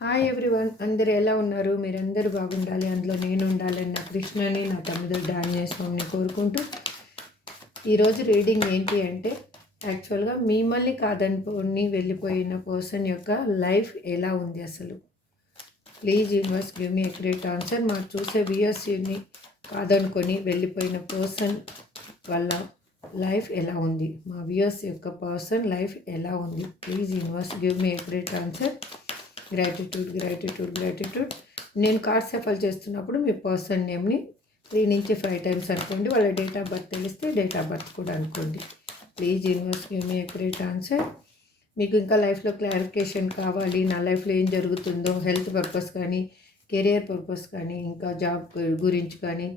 Hi everyone, అందరు ఎలా ఉన్నారు? మీరందరూ బాగుండాలి, అందులో నేను ఉండాలని నా కృష్ణని నా తమ్ముడు డాన్య స్వామిని కోరుకుంటూ ఈరోజు రీడింగ్ ఏంటి అంటే, యాక్చువల్గా మిమ్మల్ని కాదనుకొని వెళ్ళిపోయిన పర్సన్ యొక్క లైఫ్ ఎలా ఉంది అసలు. Please universe give me great answer. మాకు చూసే వ్యూయర్స్ని కాదనుకొని వెళ్ళిపోయిన పర్సన్ వల్ల లైఫ్ ఎలా ఉంది, మా వ్యూయర్స్ యొక్క పర్సన్ లైఫ్ ఎలా ఉంది. Please universe give me great answer. Gratitude gratitude gratitude. నేను కార్డ్ సఫల్ చేస్తున్నప్పుడు మీ పర్సన్ నేమ్ని 3 నుంచి 5 టైమ్స్ అనుకోండి. వాళ్ళ డేట్ ఆఫ్ బర్త్ తెలిస్తే డేట్ ఆఫ్ బర్త్ కూడా అనుకోండి. Please universe give me great answer. మీకు ఇంకా లైఫ్లో క్లారిఫికేషన్ కావాలి, నా లైఫ్లో ఏం జరుగుతుందో, హెల్త్ పర్పస్ కానీ, కెరియర్ పర్పస్ కానీ, ఇంకా జాబ్ గురించి కానీ,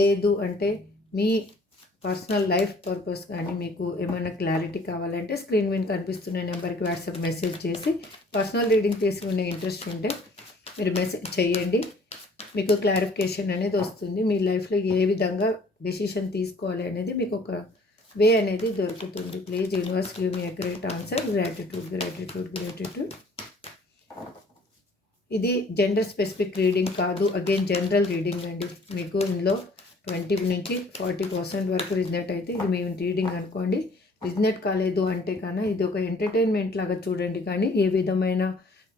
లేదు అంటే మీ పర్సనల్ లైఫ్ పర్పస్ కానీ మీకు ఏమైనా క్లారిటీ కావాలంటే స్క్రీన్ మీద కనిపిస్తున్న నెంబర్కి వాట్సాప్ మెసేజ్ చేసి పర్సనల్ రీడింగ్ తీసుకునే ఇంట్రెస్ట్ ఉంటే మీరు మెసేజ్ చేయండి. మీకు క్లారిఫికేషన్ అనేది వస్తుంది. మీ లైఫ్లో ఏ విధంగా డెసిషన్ తీసుకోవాలి అనేది మీకు ఒక వే అనేది దొరుకుతుంది. Please universe give me great answer. Gratitude gratitude gratitude. ఇది జెండర్ స్పెసిఫిక్ రీడింగ్ కాదు, అగైన్ జనరల్ రీడింగ్ అండి. మీకు ఇందులో 20 నుంచి 40% వరకు రిజనెట్ అయితే ఇది మీ రీడింగ్ అనుకోండి. రిజనెట్ కాలేదు అంటే కన్నా ఇది ఒక ఎంటర్టైన్మెంట్ లాగా చూడండి, కానీ ఏ విధమైన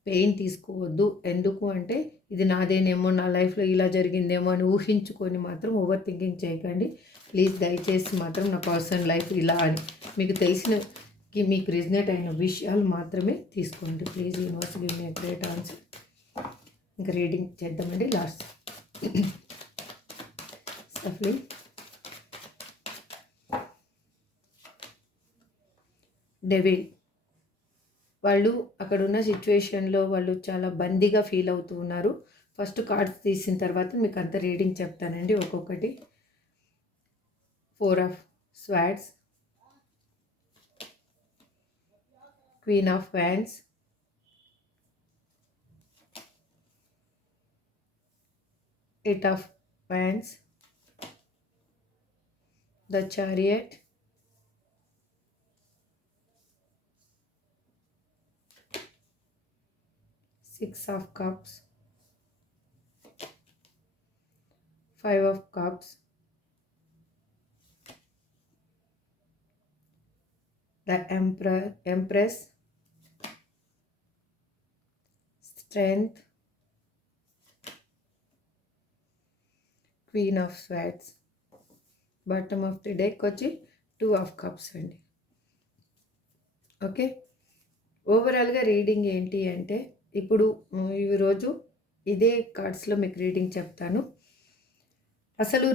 పెయిన్ తీసుకోవద్దు. ఎందుకు అంటే ఇది నాదేనేమో, నా లైఫ్లో ఇలా జరిగిందేమో అని ఊహించుకొని మాత్రం ఓవర్ థింకింగ్ చేయకండి. ప్లీజ్ దయచేసి మాత్రం నా పర్సనల్ లైఫ్ ఇలా అని మీకు తెలిసినకి మీకు రిజనెట్ అయిన విషయాలు మాత్రమే తీసుకోండి. Please universe give me great answer. ఇంకా రీడింగ్ చేద్దామండి. లాస్ట్ సఫ్లీ డెవిల్. వాళ్ళు అక్కడున్న సిచ్యువేషన్లో వాళ్ళు చాలా బందీగా ఫీల్ అవుతూ ఉన్నారు. ఫస్ట్ కార్డ్స్ తీసిన తర్వాత మీకు అంత రీడింగ్ చెప్తానండి ఒక్కొక్కటి. 4 of swords, queen of wands, eight of wands, the chariot, six of cups, 5 of cups, the empress, strength, queen of swords. Bottom of the deck వచ్చి 2 ఆఫ్ కప్స్ అండి. ఓకే, ఓవరాల్గా reading ఏంటి అంటే ఇప్పుడు ఈరోజు ఇదే కార్డ్స్లో మీకు రీడింగ్ చెప్తాను. అసలు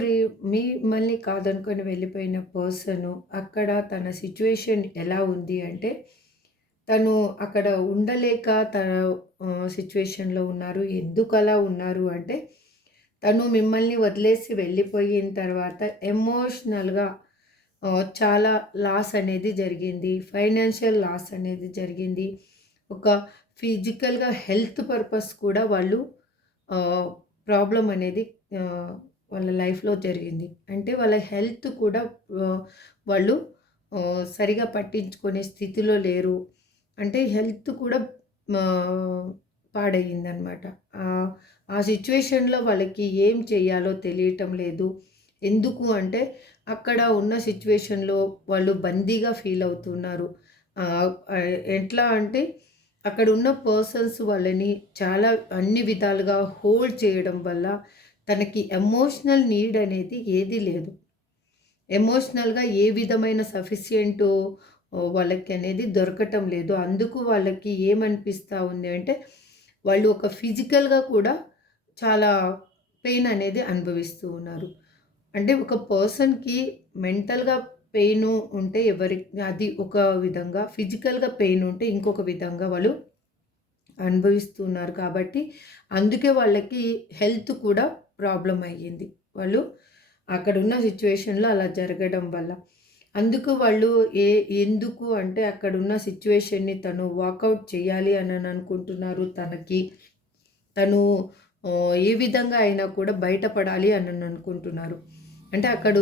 మిమ్మల్ని కాదనుకొని వెళ్ళిపోయిన పర్సను అక్కడ తన సిచ్యువేషన్ ఎలా ఉంది అంటే తను అక్కడ ఉండలేక తన సిచ్యువేషన్లో ఉన్నారు. ఎందుకు అలా ఉన్నారు అంటే తను మిమ్మల్ని వదిలేసి వెళ్ళిపోయిన తర్వాత ఎమోషనల్గా చాలా లాస్ అనేది జరిగింది. ఫైనాన్షియల్ లాస్ అనేది జరిగింది. ఒక ఫిజికల్గా హెల్త్ పర్పస్ కూడా వాళ్ళు ప్రాబ్లం అనేది వాళ్ళ లైఫ్లో జరిగింది. అంటే వాళ్ళ హెల్త్ కూడా వాళ్ళు సరిగా పట్టించుకునే స్థితిలో లేరు. అంటే హెల్త్ కూడా పాడయ్యిందనమాట. ఆ సిచ్యువేషన్లో వాళ్ళకి ఏం చేయాలో తెలియటం లేదు. ఎందుకు అంటే అక్కడ ఉన్న సిచ్యువేషన్లో వాళ్ళు బందీగా ఫీల్ అవుతున్నారు. ఎట్లా అంటే అక్కడ ఉన్న పర్సన్స్ వాళ్ళని చాలా అన్ని విధాలుగా హోల్డ్ చేయడం వల్ల తనకి ఎమోషనల్ నీడ్ అనేది ఏదీ లేదు. ఎమోషనల్గా ఏ విధమైన సఫిషియెంట్ వాళ్ళకి అనేది దొరకటం లేదు. అందుకు వాళ్ళకి ఏమనిపిస్తూ ఉంది అంటే వాళ్ళు ఒక ఫిజికల్గా కూడా చాలా పెయిన్ అనేది అనుభవిస్తూ ఉన్నారు. అంటే ఒక పర్సన్కి మెంటల్గా పెయిన్ ఉంటే అది ఒక విధంగా, ఫిజికల్గా పెయిన్ ఉంటే ఇంకొక విధంగా వాళ్ళు అనుభవిస్తున్నారు. కాబట్టి అందుకే వాళ్ళకి హెల్త్ కూడా ప్రాబ్లం అయ్యింది. వాళ్ళు అక్కడున్న సిచ్యువేషన్లో అలా జరగడం వల్ల అందుకు వాళ్ళు ఎందుకు అంటే అక్కడున్న సిచ్యువేషన్ని తను వాకౌట్ చేయాలి అని అనుకుంటున్నారు. తను ఏ విధంగా అయినా కూడా బయటపడాలి అని అనుకుంటున్నారు. అంటే అక్కడ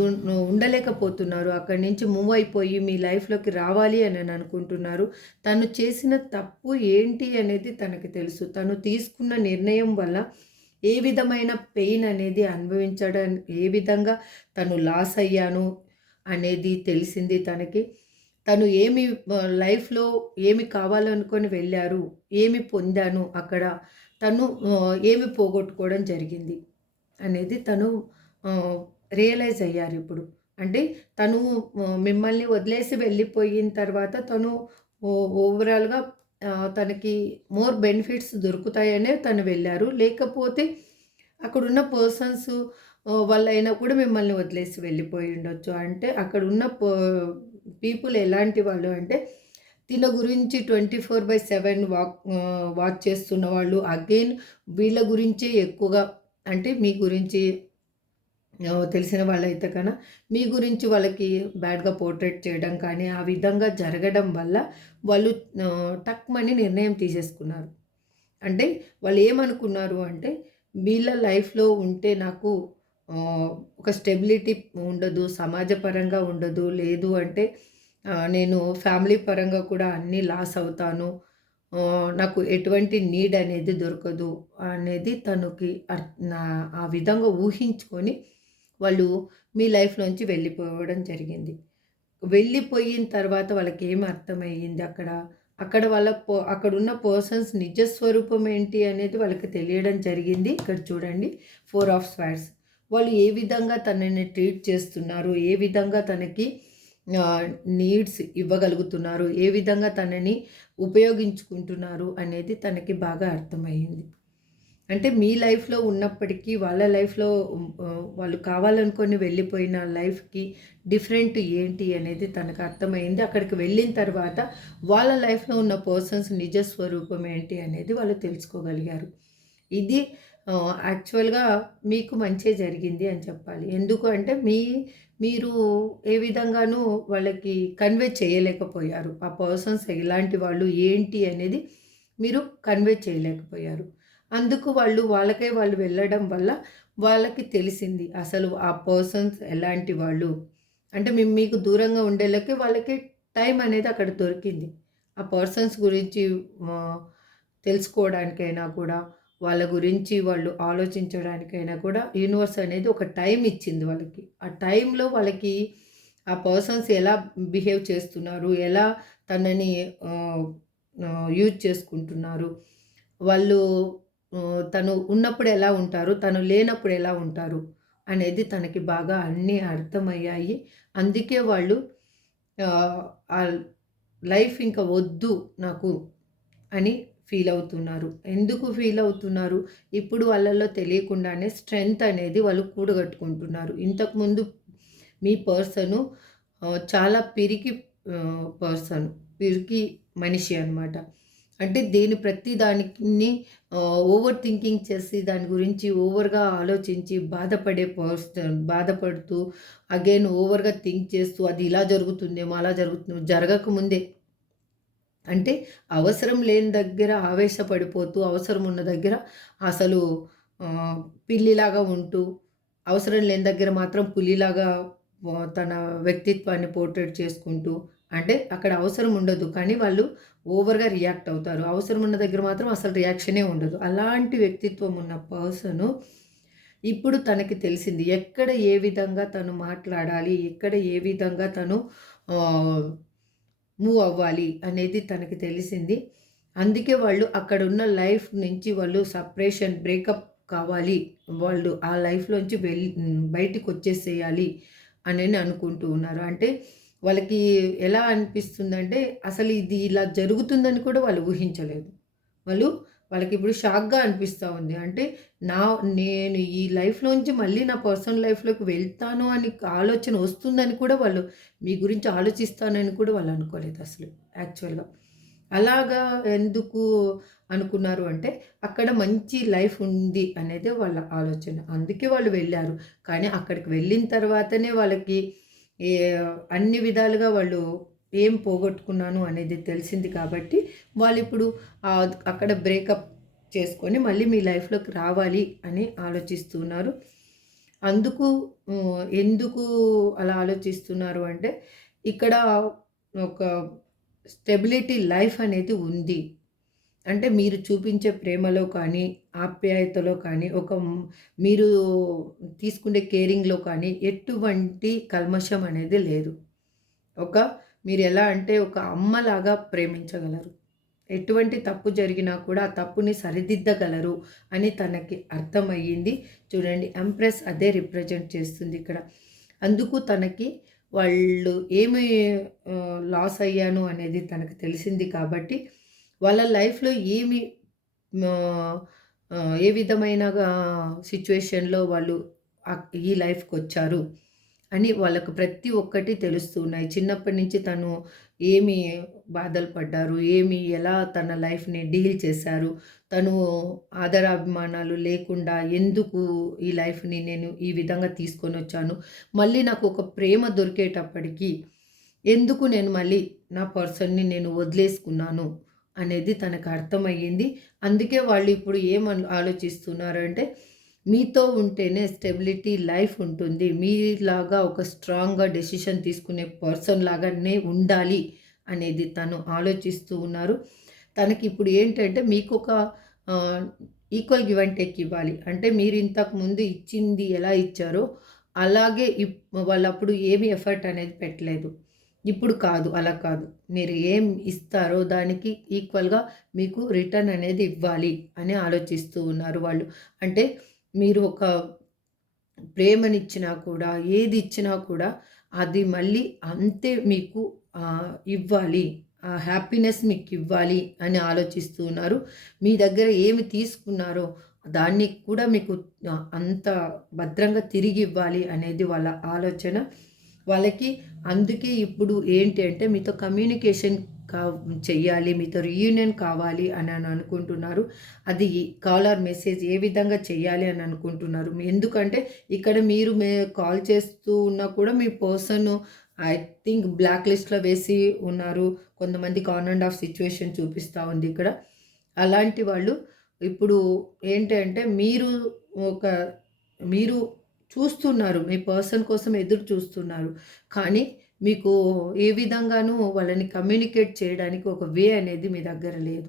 ఉండలేకపోతున్నారు. అక్కడి నుంచి మూవ్ అయిపోయి మీ లైఫ్‌లోకి రావాలి అని అనుకుంటున్నారు. తను చేసిన తప్పు ఏంటి అనేది తనకి తెలుసు. తను తీసుకున్న నిర్ణయం వల్ల ఏ విధమైన పెయిన్ అనేది అనుభవించడం, ఏ విధంగా తను లాస్ అయ్యాను అనేది తెలిసింది తనకి. తను ఏమి లైఫ్‌లో ఏమి కావాలనుకొని వెళ్లారు, ఏమి పొందాను అక్కడ, తను ఏమి పోగొట్టుకోవడం జరిగింది అనేది తను ఆహ్, రియలైజ్ అయ్యారిప్పుడు. అంటే తను మిమ్మల్ని వదిలేసి వెళ్ళిపోయిన తర్వాత తను ఓవరాల్‌గా తనకి మోర్ బెనిఫిట్స్ దొరుకుతాయనే తను వెళ్లారు. లేకపోతే అక్కడున్న పర్సన్స్ వల్లైనా కూడా మిమ్మల్ని వదిలేసి వెళ్ళిపోయి ఉండొచ్చు. అంటే అక్కడున్న పీపుల్ ఎలాంటి వాళ్ళు అంటే తిన గురించి 24/7 వాచ్ చేస్తున్న వాళ్ళు. అగైన్ వీళ్ళ గురించే ఎక్కువగా అంటే మీ గురించి తెలిసిన వాళ్ళైతే మీ గురించి వాళ్ళకి బ్యాడ్‌గా పోర్ట్రేట్ చేయడం కానీ, ఆ విధంగా జరగడం వల్ల వాళ్ళు టక్‌మని నిర్ణయం తీసేసుకున్నారు. అంటే వాళ్ళేమనుకున్నారు అంటే, వీళ్ళ లైఫ్‌లో ఉంటే నాకు ఆహ్, ఒక స్టెబిలిటీ ఉండదు, సమాజపరంగా ఉండదు. లేదు అంటే నేను ఫ్యామిలీ పరంగా కూడా అన్నీ లాస్ అవుతాను. నాకు ఎటువంటి నీడ్ అనేది దొరకదు అనేది తనకి ఆ విధంగా ఊహించుకొని వాళ్ళు మీ లైఫ్‌లోంచి వెళ్ళిపోవడం జరిగింది. వెళ్ళిపోయిన తర్వాత వాళ్ళకేమి అర్థమయ్యింది అక్కడ? అక్కడ వాళ్ళ అక్కడున్న పర్సన్స్ నిజ స్వరూపం ఏంటి అనేది వాళ్ళకి తెలియడం జరిగింది. ఇక్కడ చూడండి 4 ఆఫ్ స్వార్డ్స్. వాళ్ళు ఏ విధంగా తనని ట్రీట్ చేస్తున్నారు, ఏ విధంగా తనకి నీడ్స్ ఇవ్వగలుగుతున్నారు, ఏ విధంగా తనని ఉపయోగించుకుంటున్నారు అనేది తనకి బాగా అర్థమయ్యింది. అంటే మీ లైఫ్‌లో ఉన్నప్పటికీ వాళ్ళ లైఫ్‌లో వాళ్ళు కావాలనుకొని వెళ్ళిపోయిన లైఫ్‌కి డిఫరెంట్ ఏంటి అనేది తనకు అర్థమైంది. అక్కడికి వెళ్ళిన తర్వాత వాళ్ళ లైఫ్‌లో ఉన్న పర్సన్స్ నిజ స్వరూపం ఏంటి అనేది వాళ్ళు తెలుసుకోగలిగారు. ఇది యాక్చువల్‌గా మీకు మంచే జరిగింది అని చెప్పాలి. ఎందుకు అంటే మీరు ఏ విధంగానూ వాళ్ళకి కన్వే చేయలేకపోయారు. ఆ పర్సన్స్ ఎలాంటి వాళ్ళు, ఏంటి అనేది మీరు కన్వే చేయలేకపోయారు. అందుకు వాళ్ళకే వాళ్ళు వెళ్ళడం వల్ల వాళ్ళకి తెలిసింది. అసలు ఆ పర్సన్స్ ఎలాంటి వాళ్ళు. అంటే మీకు దూరంగా ఉండేలకి వాళ్ళకి టైం అనేది అక్కడ దొరికింది. ఆ పర్సన్స్ గురించి ఆహ్, తెలుసుకోవడానికైనా కూడా, వాళ్ళ గురించి వాళ్ళు ఆలోచించడానికైనా కూడా యూనివర్స్ అనేది ఒక టైం ఇచ్చింది వాళ్ళకి. ఆ టైంలో వాళ్ళకి ఆ పర్సన్స్ ఎలా బిహేవ్ చేస్తున్నారు, ఎలా తనని ఆహ్, యూజ్ చేసుకుంటున్నారు, వాళ్ళు తను ఉన్నప్పుడు ఎలా ఉంటారు, తను లేనప్పుడు ఎలా ఉంటారు అనేది తనకి బాగా అన్నీ అర్థమయ్యాయి. అందుకే వాళ్ళు ఆ లైఫ్ ఇంక వద్దు నాకు అని ఫీల్ అవుతున్నారు. ఎందుకు ఫీల్ అవుతున్నారు? ఇప్పుడు వాళ్ళలో తెలియకుండానే స్ట్రెంగ్త్ అనేది వాళ్ళు కూడగట్టుకుంటున్నారు. ఇంతకుముందు మీ పర్సను చాలా పిరికి పర్సన్. పిరికి మనిషి అనమాట. అంటే ప్రతి దానిని ఓవర్ థింకింగ్ చేసి దాని గురించి ఓవర్‌గా ఆలోచించి బాధపడే బాధపడుతూ అగైన్ ఓవర్‌గా థింక్ చేస్తూ అది ఇలా జరుగుతుందేమో, అలా జరుగుతుందేమో జరగకముందే అంటే అవసరం లేని దగ్గర ఆవేశపడిపోతూ, అవసరం ఉన్న దగ్గర అసలు పిల్లిలాగా ఉంటూ, అవసరం లేని దగ్గర మాత్రం పులిలాగా తన వ్యక్తిత్వాన్ని పోర్ట్రేట్ చేసుకుంటూ, అంటే అక్కడ అవసరం ఉండదు. కానీ వాళ్ళు ఓవర్‌గా రియాక్ట్ అవుతారు. అవసరం ఉన్న దగ్గర మాత్రం అసలు రియాక్షనే ఉండదు. అలాంటి వ్యక్తిత్వం ఉన్న పర్సను ఇప్పుడు తనకి తెలిసింది. ఎక్కడ ఏ విధంగా తను మాట్లాడాలి, ఎక్కడ ఏ విధంగా తను ఆహ్ మూవ్ అవ్వాలి అనేది తనకి తెలిసింది. అందుకే వాళ్ళు అక్కడున్న లైఫ్ నుంచి వాళ్ళు సెపరేషన్, బ్రేకప్ కావాలి. వాళ్ళు ఆ లైఫ్‌లోంచి బయటికొచ్చేసేయాలి అనని అనుకుంటూ ఉన్నారు. అంటే వాళ్ళకి ఎలా అనిపిస్తుందంటే అసలు ఇది ఇలా జరుగుతుందని కూడా వాళ్ళు ఊహించలేదు. వాళ్ళు వాళ్ళకిప్పుడు షాక్‌గా అనిపిస్తా ఉంది. అంటే నా నేను ఈ లైఫ్‌లోంచి మళ్ళీ నా పర్సనల్ లైఫ్‌లోకి వెళ్తాను అని ఆలోచన వస్తుందని కూడా వాళ్ళు మీ గురించి ఆలోచిస్తానని కూడా వాళ్ళు అనుకోలేదసలు యాక్చువల్‌గా. అలాగా ఎందుకు అనుకున్నారు అంటే, అక్కడ మంచి లైఫ్ ఉంది అనేదే వాళ్ళ ఆలోచన. అందుకే వాళ్ళు వెళ్లారు. కానీ అక్కడికి వెళ్ళిన తర్వాతనే వాళ్ళకి ఏ అన్ని విధాలుగా వాళ్ళు ఏం పోగొట్టుకున్నాను అనేది తెలిసింది కాబట్టి, వాళ్ళిప్పుడు అక్కడ బ్రేకప్ చేసుకొని మళ్ళీ మీ లైఫ్‌లోకి రావాలి అని ఆలోచిస్తున్నారు. అందుకు ఎందుకు అలా ఆలోచిస్తున్నారు అంటే, ఇక్కడ ఒక స్టెబిలిటీ లైఫ్ అనేది ఉంది. అంటే మీరు చూపించే ప్రేమలో కానీ, ఆప్యాయతలో కానీ, మీరు తీసుకునే కేరింగ్‌లో కానీ ఎటువంటి కల్మషం అనేది లేదు. ఒక మీరెలా అంటే ఒక అమ్మలాగా ప్రేమించగలరు. ఎటువంటి తప్పు జరిగినా కూడా ఆ తప్పుని సరిదిద్దగలరు అని తనకి అర్థమయ్యింది. చూడండి ఎంప్రెస్ అదే రిప్రజెంట్ చేస్తుంది ఇక్కడ. అందుకు తనకి వాళ్ళు ఏమి లాస్ అయ్యాను అనేది తనకు తెలిసింది కాబట్టి, వాళ్ళ లైఫ్‌లో ఏమి ఆహ్, ఏ విధమైనగా సిట్యుయేషన్‌లో వాళ్ళు ఈ లైఫ్‌కొచ్చారు అని వాళ్ళకు ప్రతి ఒక్కటి తెలుస్తూ ఉన్నాయి. చిన్నప్పటి నుంచి తను ఏమి బాధలు పడ్డారు, ఎలా తన లైఫ్‌ని డీల్ చేశారు, తను ఆదరాభిమానాలు లేకుండా ఎందుకు ఈ లైఫ్‌ని నేను ఈ విధంగా తీసుకొనొచ్చాను, మళ్ళీ నాకు ఒక ప్రేమ దొరికేటప్పటికి ఎందుకు నేను మళ్ళీ నా పర్సన్‌ని నేను వదిలేసుకున్నాను అనేది తనకు అర్థమయ్యింది. అందుకే వాళ్ళు ఇప్పుడు ఆలోచిస్తున్నారంటే మీతో ఉంటేనే స్టెబిలిటీ లైఫ్ ఉంటుంది. మీలాగా ఒక స్ట్రాంగ్‌గా డెసిషన్ తీసుకునే పర్సన్ లాగానే ఉండాలి అనేది తను ఆలోచిస్తూ ఉన్నారు. తనకిప్పుడు ఏంటంటే మీకొక ఆహ్, ఈక్వల్ గివ్ అండ్ టేక్ ఇవ్వాలి. అంటే మీరు ఇంతకుముందు ఇచ్చింది ఎలా ఇచ్చారో అలాగే వాళ్ళప్పుడు ఏమి ఎఫర్ట్ అనేది పెట్టలేదు. ఇప్పుడు కాదు, అలా కాదు. మీరు ఏం ఇస్తారో దానికి ఈక్వల్‌గా మీకు రిటర్న్ అనేది ఇవ్వాలి అని ఆలోచిస్తూ ఉన్నారు వాళ్ళు. అంటే మీరు ఒక ప్రేమనిచ్చినా కూడా, ఏది ఇచ్చినా కూడా అది మళ్ళీ అంతే మీకు ఇవ్వాలి. ఆ హ్యాపీనెస్ మీకివ్వాలి అని ఆలోచిస్తూ ఉన్నారు. మీ దగ్గర ఏమి తీసుకున్నారో దాన్ని కూడా మీకు అంత భద్రంగా తిరిగివ్వాలి అనేది వాళ్ళ ఆలోచన. వాళ్ళకి అందుకే ఇప్పుడు ఏంటి అంటే మీతో కమ్యూనికేషన్ కా చెయ్యాలి. మీతో రీయూనియన్ కావాలి అని అనుకుంటున్నారు. అది కాల్ ఆర్ మెసేజ్ ఏ విధంగా చెయ్యాలి అని అనుకుంటున్నారు. ఎందుకంటే ఇక్కడ మీరు కాల్ చేస్తూ ఉన్నా కూడా మీ పర్సన్ ఐ థింక్ బ్లాక్ లిస్ట్‌లో వేసి ఉన్నారు. కొంతమందికి ఆన్ అండ్ ఆఫ్ సిట్యుయేషన్ చూపిస్తా ఉంది ఇక్కడ. అలాంటి వాళ్ళు ఇప్పుడు ఏంటంటే ఒక మీరు చూస్తున్నారు. మీ పర్సన్ కోసం ఎదురు చూస్తున్నారు. కానీ మీకు ఏ విధంగానూ వాళ్ళని కమ్యూనికేట్ చేయడానికి ఒక వే అనేది మీ దగ్గర లేదు.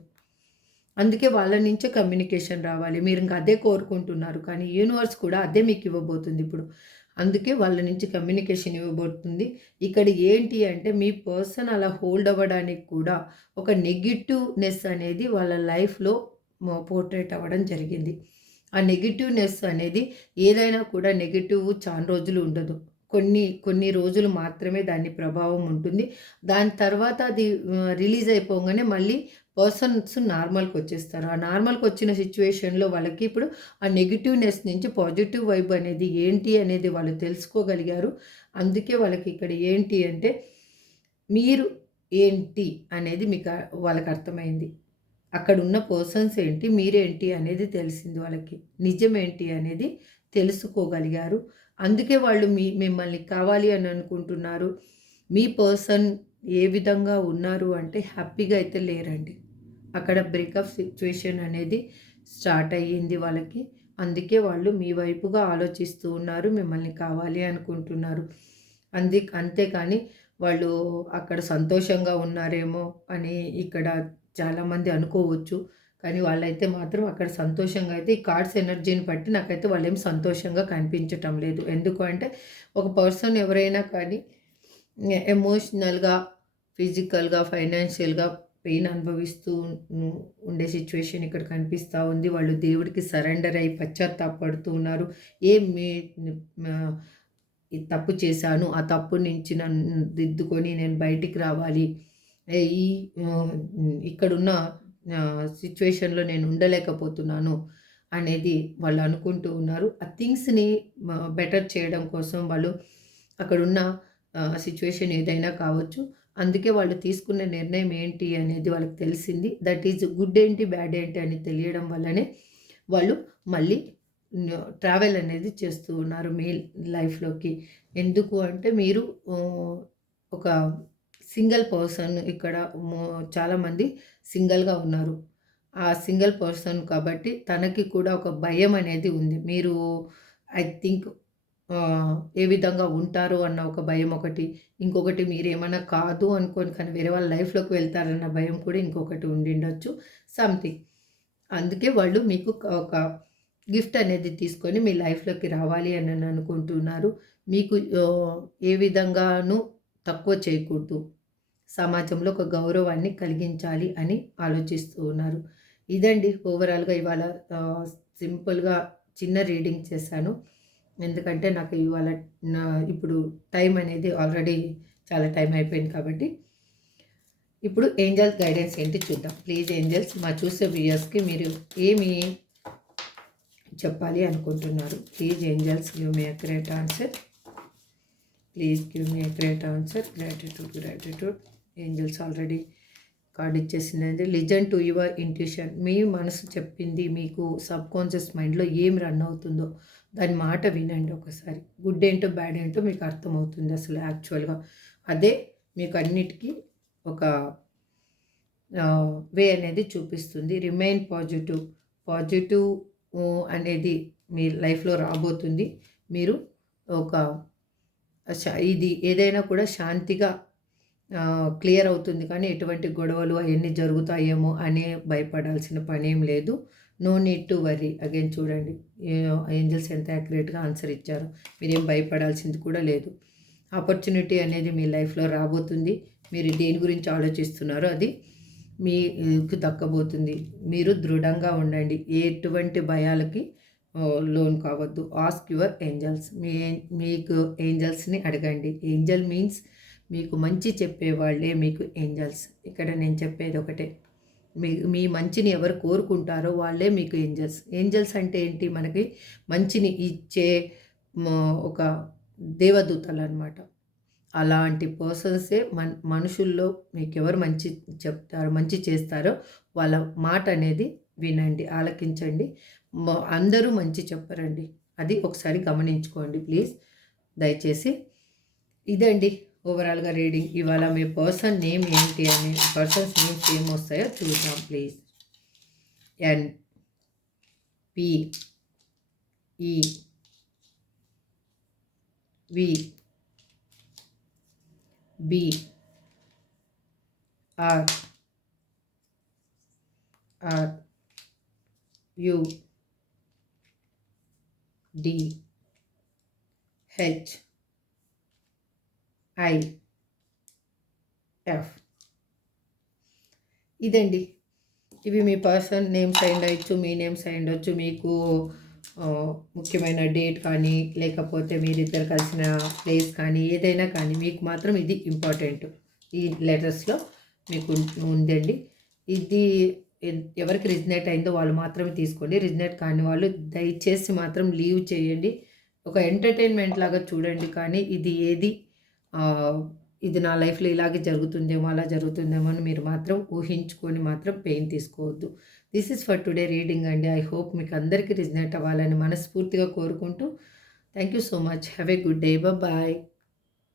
అందుకే వాళ్ళ నుంచే కమ్యూనికేషన్ రావాలి. మీరింక అదే కోరుకుంటున్నారు. కానీ యూనివర్స్ కూడా అదే మీకు ఇవ్వబోతుంది ఇప్పుడు. అందుకే వాళ్ళ నుంచి కమ్యూనికేషన్ ఇవ్వబోతుంది. ఇక్కడ ఏంటి అంటే మీ పర్సన్ అలా హోల్డ్ అవ్వడానికి కూడా ఒక నెగెటివ్‌నెస్ అనేది వాళ్ళ లైఫ్‌లో పోర్ట్రేట్ అవ్వడం జరిగింది. ఆ నెగెటివ్‌నెస్ అనేది ఏదైనా కూడా నెగెటివ్ చానా రోజులు ఉండదు. కొన్ని రోజులు మాత్రమే దాని ప్రభావం ఉంటుంది. దాని తర్వాత అది రిలీజ్ అయిపోగానే మళ్ళీ పర్సన్స్ నార్మల్‌కొచ్చేస్తారు. ఆ నార్మల్‌కొచ్చిన సిట్యుయేషన్‌లో వాళ్ళకి ఇప్పుడు ఆ నెగెటివ్‌నెస్ నుంచి పాజిటివ్ వైబ్ అనేది ఏంటి అనేది వాళ్ళు తెలుసుకోగలిగారు. అందుకే వాళ్ళకి ఇక్కడ ఏంటి అంటే మీరు ఏంటి అనేది వాళ్ళకి అర్థమైంది. అక్కడున్న పర్సన్స్ ఏంటి, మీరేంటి అనేది తెలిసింది వాళ్ళకి. నిజమేంటి అనేది తెలుసుకోగలిగారు. అందుకే వాళ్ళు మిమ్మల్ని కావాలి అని అనుకుంటున్నారు. మీ పర్సన్ ఏ విధంగా ఉన్నారు అంటే హ్యాపీగా అయితే లేరండి. అక్కడ బ్రేకప్ సిట్యుయేషన్ అనేది స్టార్ట్ అయ్యింది వాళ్ళకి. అందుకే వాళ్ళు మీ వైపుగా ఆలోచిస్తూ ఉన్నారు. మిమ్మల్ని కావాలి అనుకుంటున్నారు. అంతేకాని వాళ్ళు అక్కడ సంతోషంగా ఉన్నారేమో అని ఇక్కడ చాలామంది అనుకోవచ్చు. కానీ వాళ్ళైతే మాత్రం అక్కడ సంతోషంగా అయితే ఈ కార్డ్స్ ఎనర్జీని బట్టి నాకైతే వాళ్ళేం సంతోషంగా కనిపించటం లేదు. ఎందుకు అంటే ఒక పర్సన్ ఎవరైనా కానీ ఎమోషనల్‌గా, ఫిజికల్‌గా, ఫైనాన్షియల్‌గా పెయిన్ అనుభవిస్తూ ఉండే సిట్యుయేషన్ ఇక్కడ కనిపిస్తూ ఉంది. వాళ్ళు దేవుడికి సరెండర్ అయ్యి పశ్చాత్తాపపడుతూ ఉన్నారు. ఏం మీ ఈ తప్పు చేశాను. ఆ తప్పు నుంచి నన్ను దిద్దుకొని నేను బయటికి రావాలి. ఈ ఇక్కడున్న సిట్యుయేషన్‌లో నేను ఉండలేకపోతున్నాను అనేది వాళ్ళు అనుకుంటూ ఉన్నారు. ఆ థింగ్స్‌ని బెటర్ చేయడం కోసం వాళ్ళు అక్కడున్న సిట్యుయేషన్ ఏదైనా కావచ్చు. అందుకే వాళ్ళు తీసుకున్న నిర్ణయం ఏంటి అనేది వాళ్ళకి తెలిసింది. దట్ ఈజ్ గుడ్ ఏంటి, బ్యాడ్ ఏంటి అని తెలియడం వల్లనే వాళ్ళు మళ్ళీ ట్రావెల్ అనేది చేస్తూ ఉన్నారు మీ లైఫ్‌లోకి. ఎందుకు అంటే మీరు ఒక సింగిల్ పర్సన్ ఇక్కడ చాలామంది సింగిల్‌గా ఉన్నారు. ఆ సింగిల్ పర్సన్ కాబట్టి తనకి కూడా ఒక భయం అనేది ఉంది. మీరు ఐ థింక్ ఏ విధంగా ఉంటారు అన్న ఒక భయం ఒకటి. ఇంకొకటి మీరేమన్నా కాదు అనుకోని కానీ వేరే వాళ్ళ లైఫ్‌లోకి వెళ్తారన్న భయం కూడా ఇంకొకటి ఉండిండొచ్చు. సంథింగ్. అందుకే వాళ్ళు మీకు ఒక గిఫ్ట్ అనేది తీసుకొని మీ లైఫ్‌లోకి రావాలి అని అనుకుంటున్నారు. మీకు ఏ విధంగాను తక్కువ చేయకూడదు. సమాజంలో ఒక గౌరవాన్ని కలిగించాలి అని ఆలోచిస్తూ ఉన్నారు. ఇదండి ఓవరాల్‌గా ఇవాళ సింపుల్‌గా చిన్న రీడింగ్ చేశాను. ఎందుకంటే నాకు ఇవాళ నా ఇప్పుడు టైం అనేది ఆల్రెడీ చాలా టైం అయిపోయింది కాబట్టి. ఇప్పుడు ఏంజెల్స్ గైడెన్స్ ఏంటి చూద్దాం. ప్లీజ్ ఏంజెల్స్ మా చూసే వ్యూయర్స్‌కి మీరు ఏమి చెప్పాలి అనుకుంటున్నారు? Please angels give me accurate answer. Please give me accurate answer. Gratitude. Angels already card ఇచ్చేసిందండి. Listen to your intuition. మీ మనసు చెప్పింది మీకు సబ్కాన్షియస్ మైండ్లో ఏం రన్ అవుతుందో దాని మాట వినండి ఒకసారి. గుడ్ ఏంటో బ్యాడ్ ఏంటో మీకు అర్థమవుతుంది అసలు యాక్చువల్గా. అదే మీకు అన్నిటికీ ఒక వే అనేది చూపిస్తుంది. రిమైన్ పాజిటివ్ అనేది మీ లైఫ్లో రాబోతుంది. మీరు ఒక ఇది ఏదైనా కూడా శాంతిగా క్లియర్ అవుతుంది. కానీ ఎటువంటి గొడవలు అవన్నీ జరుగుతాయేమో అనే భయపడాల్సిన పనేం లేదు. No need to worry. Again చూడండి ఏంజెల్స్ ఎంత యాక్యురేట్గా ఆన్సర్ ఇచ్చారు. మీరేం భయపడాల్సింది కూడా లేదు. ఆపర్చునిటీ అనేది మీ లైఫ్లో రాబోతుంది. మీరు దేని గురించి ఆలోచిస్తున్నారో అది మీకు దక్కబోతుంది. మీరు దృఢంగా ఉండండి. ఎటువంటి భయాలకి లోన్ కావద్దు. Ask your angels. మీకు ఏంజల్స్ని అడగండి. ఏంజల్ మీన్స్ మీకు మంచి చెప్పేవాళ్ళే మీకు ఏంజల్స్. ఇక్కడ నేను చెప్పేది ఒకటే, మీ మంచిని ఎవరు కోరుకుంటారో వాళ్ళే మీకు ఏంజల్స్. ఏంజల్స్ అంటే ఏంటి? మనకి మంచిని ఇచ్చే ఒక దేవదూతలు అనమాట. అలాంటి పర్సన్సే మనుషుల్లో మీకు ఎవరు మంచి చెప్తారో మంచి చేస్తారో వాళ్ళ మాట అనేది వినండి, ఆలకించండి. అందరూ మంచి చెప్పరండి, అది ఒకసారి గమనించుకోండి ప్లీజ్ దయచేసి. ఇదండి ఓవరాల్గా రీడింగ్. ఇవాళ మీ పర్సన్ నేమ్ ఏంటి అని, పర్సన్స్ నేమ్స్ ఏం వస్తాయో చూద్దాం please. N P E V B R U D H I F. ఇదండి. ఇవి మీ పర్సన్ నేమ్స్ అయ్యుండొచ్చు, మీ నేమ్స్ అయ్యుండొచ్చు. మీకు ముఖ్యమైన డేట్ కానీ లేకపోతే మీరిద్దరు కలిసిన ప్లేస్ కానీ ఏదైనా కానీ మీకు మాత్రం ఇది ఇంపార్టెంట్. ఈ లెటర్స్లో మీకు ఉందండి. ఇది ఎవరికి రిజనేట్ అయిందో వాళ్ళు మాత్రమే తీసుకోండి. రిజనేట్ కాని వాళ్ళు దయచేసి మాత్రం లీవ్ చేయండి. ఒక ఎంటర్టైన్మెంట్ లాగా చూడండి. కానీ ఇది ఇది నా లైఫ్లో ఇలాగే జరుగుతుందేమో అలా జరుగుతుందేమో అని మీరు మాత్రం ఊహించుకొని మాత్రం పెయిన్ తీసుకోవద్దు. This is for today reading అండి. ఐ హోప్ మీకు అందరికీ రిజనేట్ అవ్వాలని మనస్ఫూర్తిగా కోరుకుంటూ thank you so much. Have a good day. Bye.